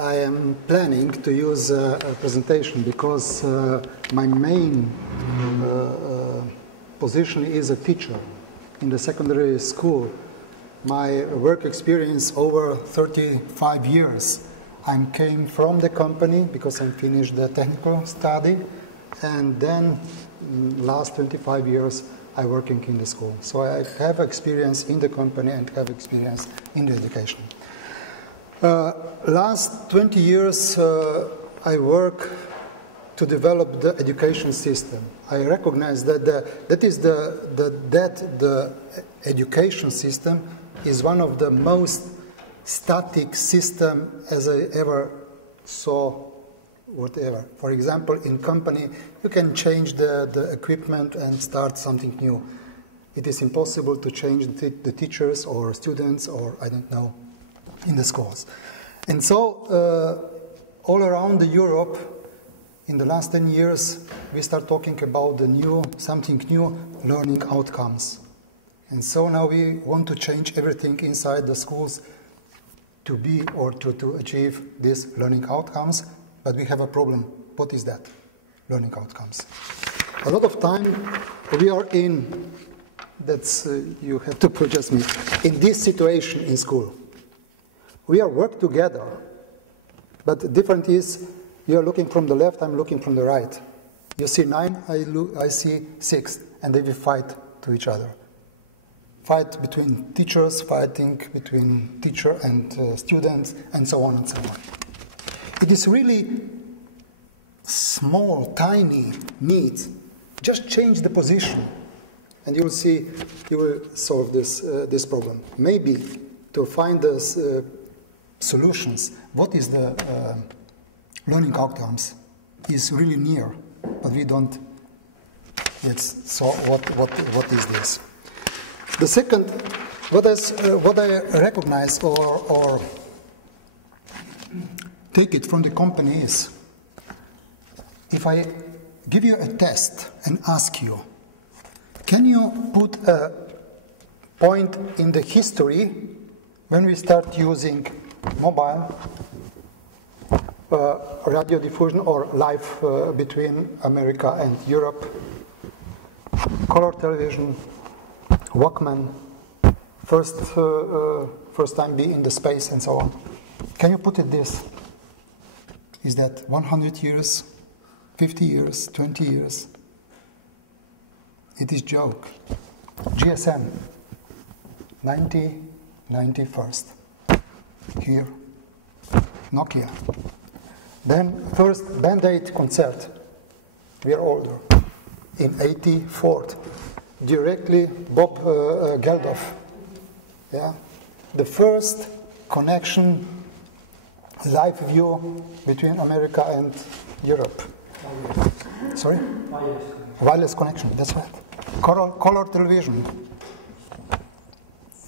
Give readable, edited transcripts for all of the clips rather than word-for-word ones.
I am planning to use a presentation because my main position is a teacher in the secondary school. My work experience over 35 years. I came from the company because I finished the technical study, and then last 25 years I working in the school. So I have experience in the company and have experience in the education. Last 20 years I work to develop the education system. I recognize that the education system is one of the most static system as I ever saw, whatever. For example, in company, you can change the equipment and start something new. It is impossible to change the teachers or students or, I don't know, in the schools. And so, all around Europe, in the last 10 years, we start talking about the new, something new, learning outcomes. And so now we want to change everything inside the schools to be or to achieve these learning outcomes, but we have a problem. What is that? Learning outcomes. A lot of time we are in, that's, you have to project me, in this situation in school. We are work together, but the difference is you are looking from the left, I'm looking from the right. You see 9, I see 6, and they will fight to each other. Fight between teachers, fighting between teacher and students, and so on and so on. It is really small, tiny needs. Just change the position, and you will see, you will solve this problem. Maybe to find the solutions, what is the learning outcomes, is really near, but we don't yet saw what is this. The second, what I recognize or take it from the company is, if I give you a test and ask you, can you put a point in the history when we start using mobile, radio diffusion or live between America and Europe, color television, Walkman, first time be in the space and so on. Can you put it this? Is that 100 years, 50 years, 20 years? It is joke. GSM, 91st. Here, Nokia. Then first Band-Aid concert. We are older. In 84. Directly Bob Geldof. Yeah, the first connection, live view between America and Europe. Sorry? Wireless connection, that's right. Color television.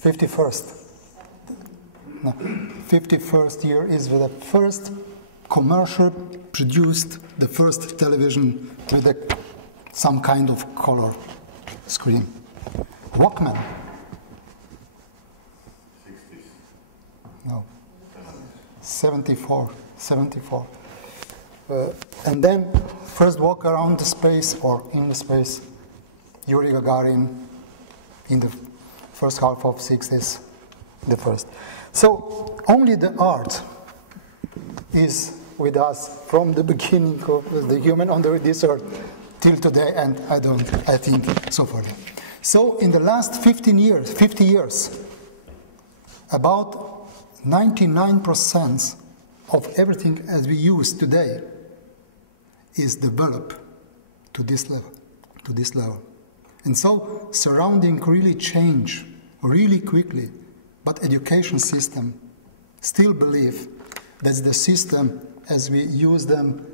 51st. No, 51st year is the first commercial produced, the first television with some kind of color screen. Walkman. 60s. No. 74. And then first walk around the space or in the space, Yuri Gagarin in the first half of 60s, the first. So only the art is with us from the beginning of the human on this earth till today, and I think so far. So in the last 50 years, about 99% of everything as we use today is developed to this level. And so surrounding really change really quickly, but education system still believe that the system as we use them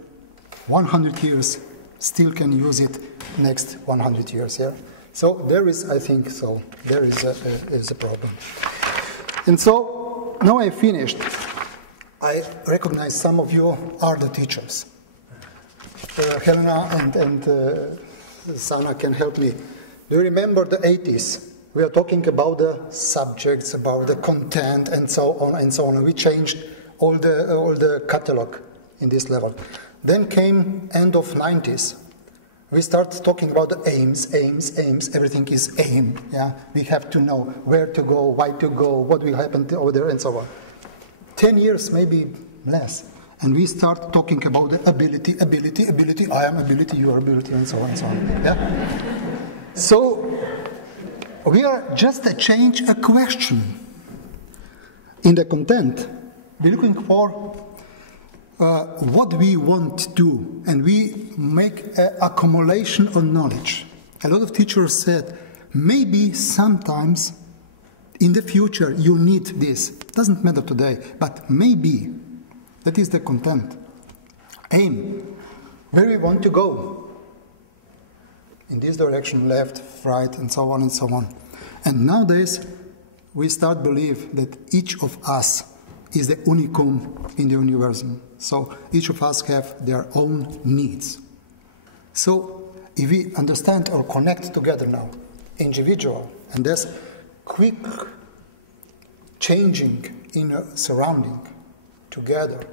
100 years still can use it next 100 years, yeah? So there is, I think, so there is a problem. And so now I finished. I recognize some of you are the teachers. Helena and Sana can help me. Do you remember the 80s? We are talking about the subjects, about the content, and so on and so on. We changed all the catalog in this level. Then came end of 90s. We start talking about the aims. Everything is aim. Yeah, we have to know where to go, why to go, what will happen over there, and so on. 10 years, maybe less, and we start talking about the ability. I am ability, you are ability, and so on and so on. Yeah. So we are just a change a question in the content. We're looking for what we want to do, and we make an accumulation of knowledge. A lot of teachers said, maybe sometimes in the future you need this. Doesn't matter today, but maybe. That is the content. Aim. Where we want to go. In this direction, left, right, and so on and so on. And nowadays, we start to believe that each of us is the unicum in the universum. So each of us have their own needs. So if we understand or connect together now, individual, and there's quick changing in a surrounding together,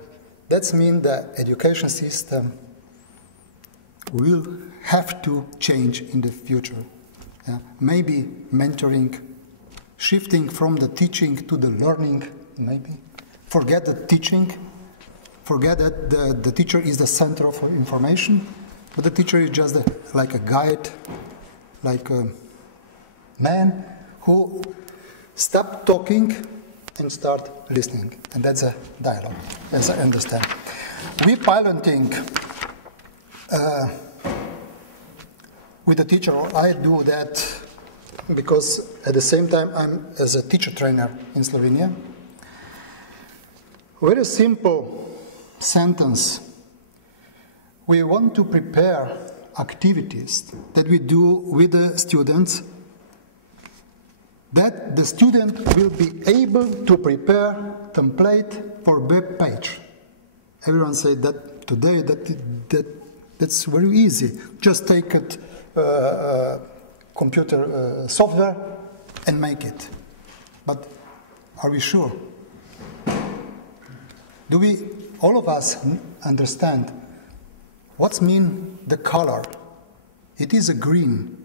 that means the education system will have to change in the future. Yeah? Maybe mentoring, shifting from the teaching to the learning, maybe. Forget the teaching, forget that the teacher is the center of information, but the teacher is just like a guide, like a man who stop talking and start listening. And that's a dialogue, as I understand. We piloting with the teacher, I do that because at the same time I'm as a teacher trainer in Slovenia. Very simple sentence. We want to prepare activities that we do with the students, that the student will be able to prepare template for web page. Everyone said that today that's very easy. Just take it computer software and make it. But are we sure? Do we, all of us, understand what's mean the color? It is a green,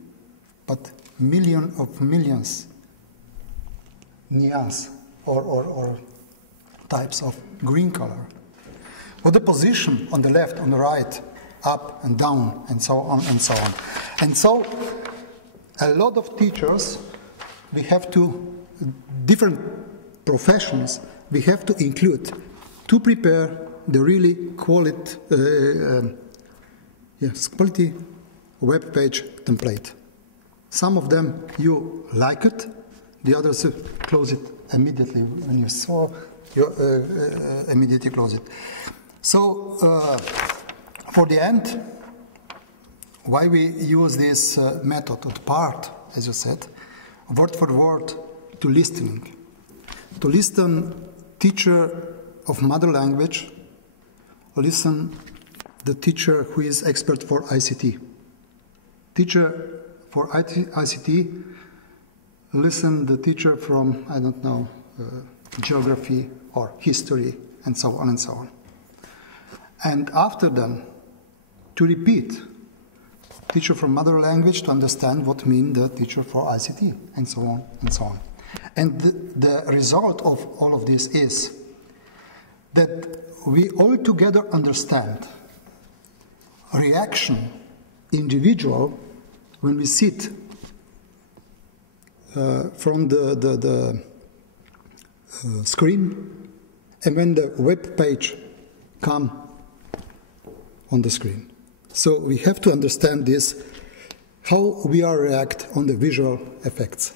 but millions nuance or types of green color. What the position on the left, on the right, up and down, and so on and so on. And so, a lot of teachers, we have to, different professions, we have to include to prepare the really quality web page template. Some of them you like it, the others close it immediately. When you saw, you immediately close it. So for the end, why we use this method of part, as you said, word for word, to listening. To listen teacher of mother language, listen the teacher who is expert for ICT. Teacher for ICT, listen the teacher from, I don't know, geography or history, and so on and so on. And after them, to repeat, teacher from mother language to understand what mean the teacher for ICT, and so on and so on. And the result of all of this is that we all together understand reaction, individual, when we sit from the screen, and when the web page come on the screen. So we have to understand this, how we are react on the visual effects.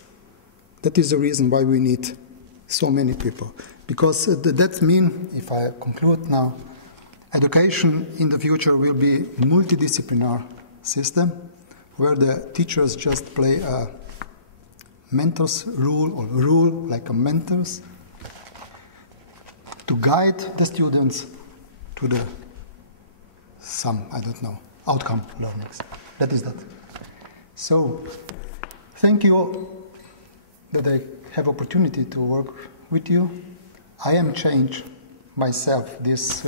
That is the reason why we need so many people. Because that means, if I conclude now, education in the future will be multidisciplinary system where the teachers just play a mentor's role or rule like a mentors to guide the students to the I don't know, outcome learnings. That is that. So, thank you that I have opportunity to work with you. I am changed myself this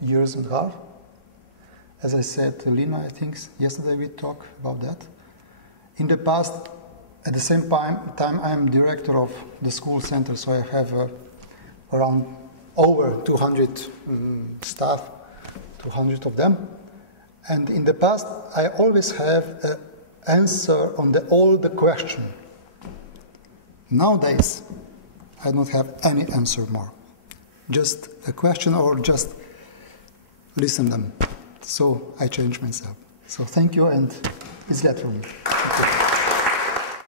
years and a half. As I said to Lina, I think yesterday we talked about that. In the past, at the same time I am director of the school center, so I have around over 200 staff, 200 of them. And in the past, I always have an answer on all the question. Nowadays, I don't have any answer more. Just a question or just listen them. So I changed myself. So thank you, and it's that for me.